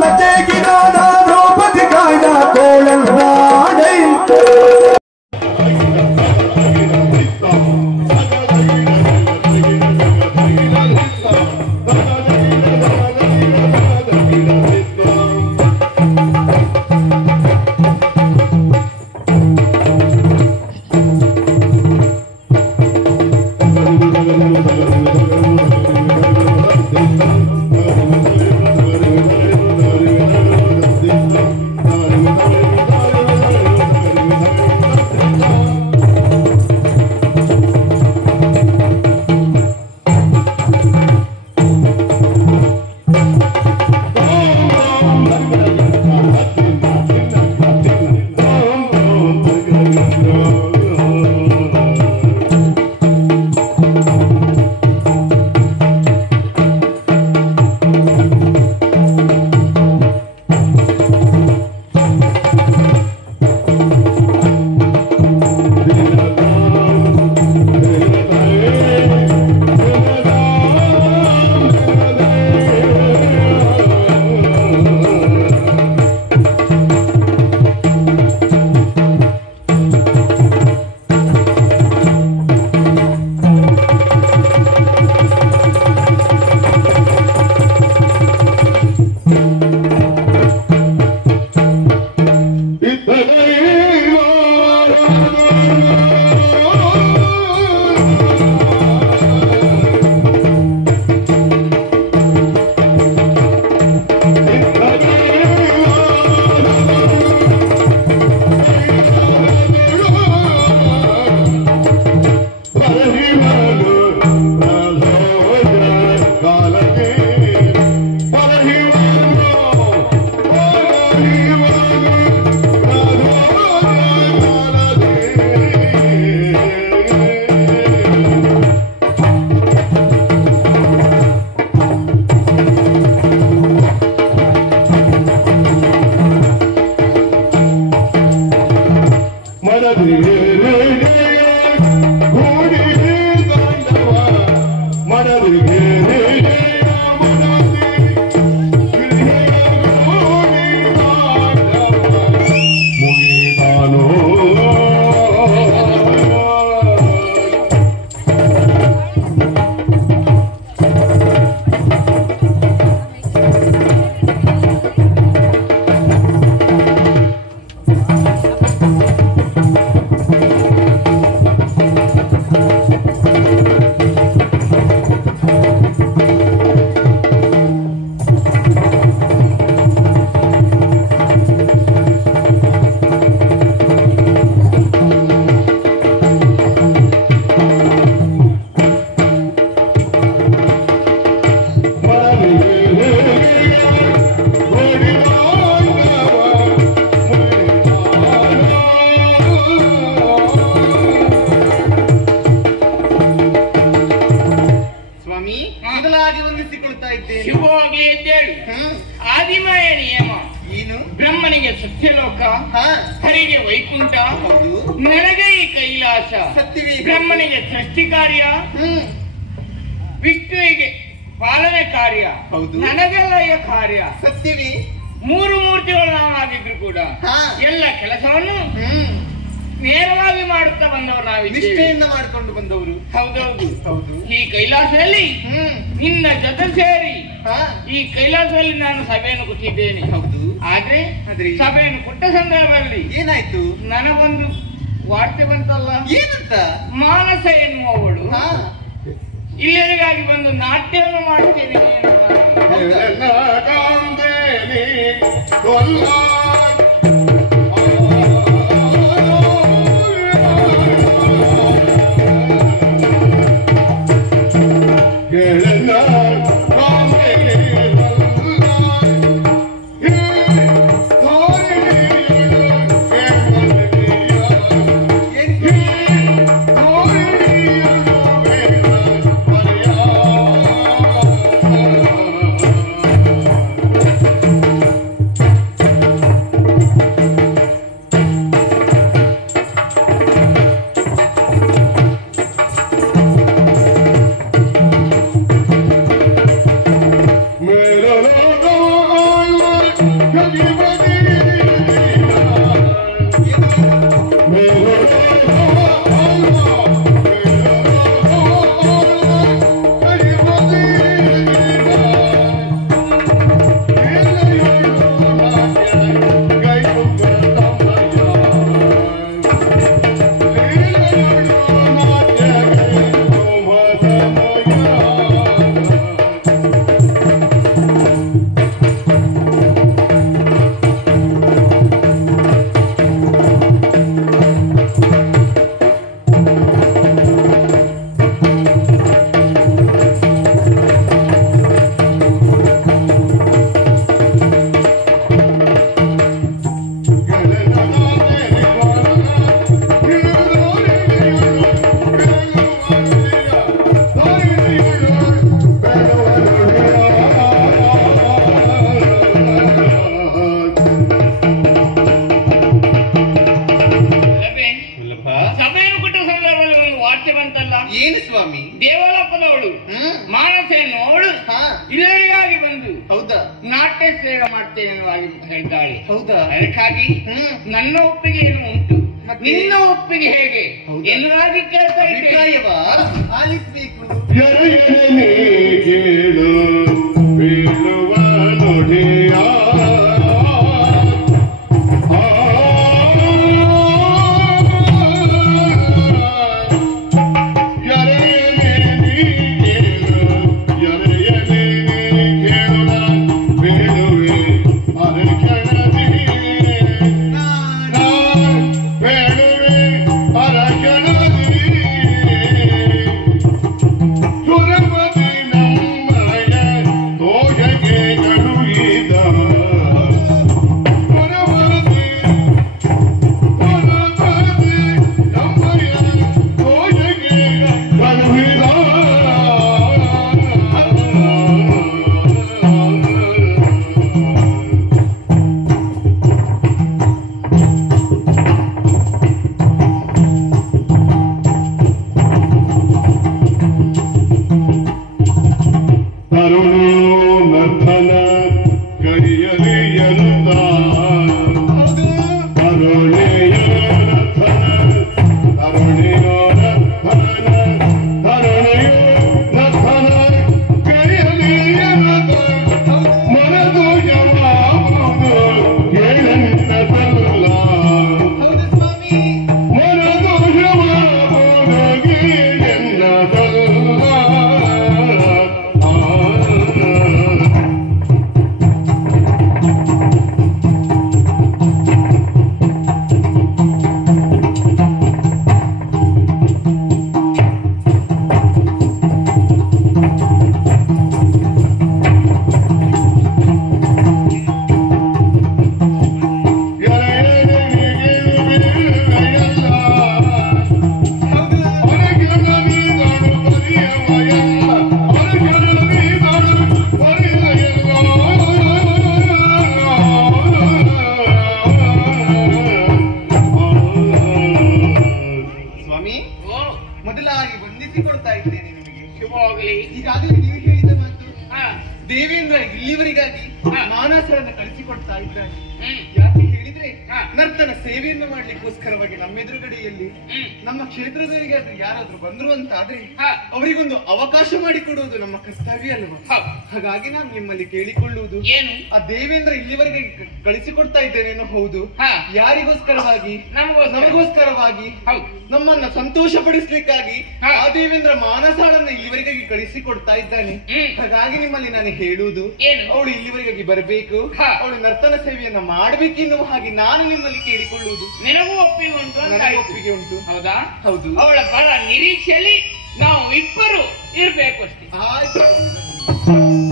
ಲತೆಗಿನಾದ ದ್ರೌಪದಿ ಕಾಯ್ದ ಕೋಳಂದಾಡೈ ಸ್ವಾಮಿ? ದೇವಲೋಕದವಳು ಮಾನಸೆಯನ್ನೋಳು ಇಲ್ಲಿವರೆಗಾಗಿ ಬಂದು ಹೌದಾ ನಾಟ್ಯ ಸೇವೆ ಮಾಡ್ತೇನೆ ಹೇಳ್ತಾಳೆ. ಹೌದಾ? ಅದಕ್ಕಾಗಿ ನನ್ನ ಒಪ್ಪಿಗೆ ಏನು ಉಂಟು, ನಿನ್ನ ಒಪ್ಪಿಗೆ ಹೇಗೆ ಎನ್ನುವಾಗಿ ಕೇಳ್ತಾ ಅಭಿಪ್ರಾಯವ ಆಲಿಸಬೇಕು. ಕೇಳು ಬೀಳುವ ನುಡಿಯ ಮೊದಲಾಗಿ ವಂದಿಸಿಕೊಡ್ತಾ ಇದ್ದೇನೆ ನಿಮಗೆ. ಶುಭವಾಗಲಿ. ಈಗಾಗಲೇ ನೀವು ಹೇಳಿದ ಮಾತು ದೇವೇಂದ್ರ ಇಲ್ಲಿವರಿಗಾಗಿ ಮಾನಸರನ್ನು ಕಳಿಸಿಕೊಡ್ತಾ ಇದ್ದಾನೆ. ಯಾಕೆ ಹೇಳಿದ್ರೆ ನರ್ತನ ಸೇವೆಯನ್ನು ಮಾಡ್ಲಿಕ್ಕೋಸ್ಕರವಾಗಿ ನಮ್ಮೆದುರುಗಡೆಯಲ್ಲಿ ನಮ್ಮ ಕ್ಷೇತ್ರದವರಿಗೆ ಯಾರಾದ್ರೂ ಬಂದ್ರು ಅಂತಾದ್ರೆ ಅವರಿಗೊಂದು ಅವಕಾಶ ಮಾಡಿಕೊಡುವುದು ನಮ್ಮ ಕರ್ತವ್ಯ ಅಲ್ವಾ? ಹಾಗಾಗಿ ನಾನು ನಿಮ್ಮಲ್ಲಿ ಕೇಳಿಕೊಳ್ಳುವುದು ಏನು, ಆ ದೇವೇಂದ್ರ ಇಲ್ಲಿವರೆಗೆ ಕಳಿಸಿಕೊಡ್ತಾ ಇದ್ದೇನೇನೋ ಹೌದು, ಯಾರಿಗೋಸ್ಕರವಾಗಿ? ನಮಗೋಸ್ಕರವಾಗಿ, ನಮ್ಮನ್ನ ಸಂತೋಷ ಪಡಿಸ್ಲಿಕ್ಕಾಗಿ ಆ ದೇವೇಂದ್ರ ಮಾನಸಾಳನ್ನ ಇಲ್ಲಿವರೆಗಾಗಿ ಕಳಿಸಿಕೊಡ್ತಾ ಇದ್ದಾನೆ. ಹಾಗಾಗಿ ನಿಮ್ಮಲ್ಲಿ ನಾನು ಹೇಳುವುದು ಅವಳು ಇಲ್ಲಿವರೆಗಾಗಿ ಬರಬೇಕು, ಅವಳು ನರ್ತನ ಸೇವೆಯನ್ನ ಮಾಡ್ಬೇಕೆನ್ನುವ ಹಾಗೆ ನಾನು ನಿಮ್ಮಲ್ಲಿ ಕೇಳಿಕೊಳ್ಳುವುದು. ನಿನಗೂ ಒಪ್ಪಿಗೆ ಉಂಟು? ಒಪ್ಪಿಗೆ ಉಂಟು. ಹೌದಾ? ಹೌದು. ಅವಳ ಬಹಳ ನಿರೀಕ್ಷೆಯಲ್ಲಿ ನಾವು ಇಬ್ಬರು ಇರ್ಬೇಕು ಅಷ್ಟೇ. ಆಯ್ತು.